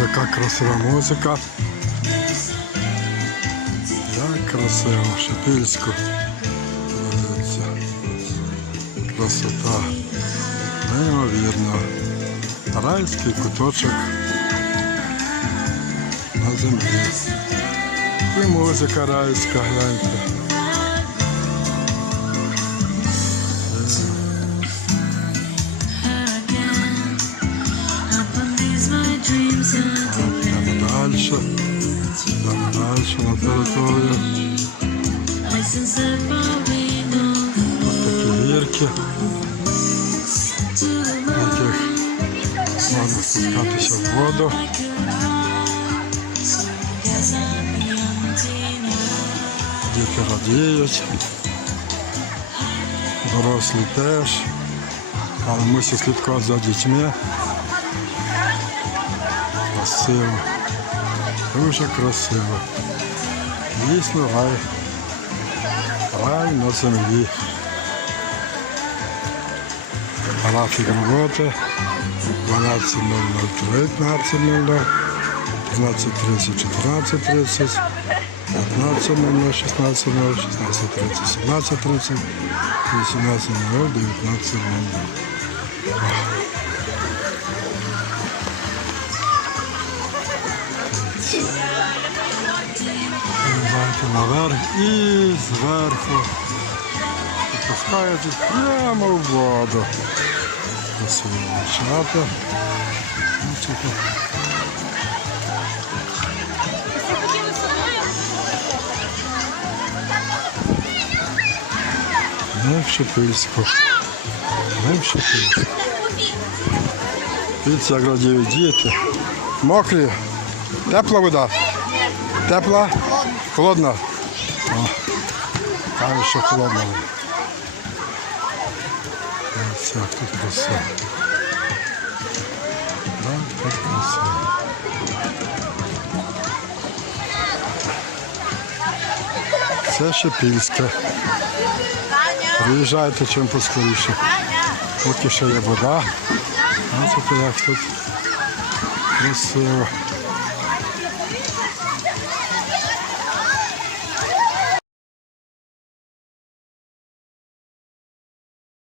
Яка красива музика. Як красиво, Шепільську. Дивіться. Красота. Неймовірно. Райський куточок на землі. І музика райська, гляньте. Йдемо далі. Йдемо далі на територію. Ось такі гірки, на яких можна спускатися в воду. Діти радіють, дорослі теж, але мусять слідкувати за дітьми. Красиво, дуже красиво. Дійсно рай. Рай на землі. Графік роботи 12.00, 19.00, 15.30, 14.30, 15.00, 16.00, 16.30, 17.30, 18.00, 19.00. Вилізаєте наверх і зверху опускаєтесь прямо в воду. Красиво дівчата. Дівчата. Не в Шепильську. Не в Шепильську. Дивіться, як радіють діти. Мокрі. Тепла вода. Тепла? Холодна. Каже, що холодна. як тут красиво. Так, тут красиво. Це Шепільське. Приїжджайте чим поскоріше. Поки ще є вода. Ось як тут красиво.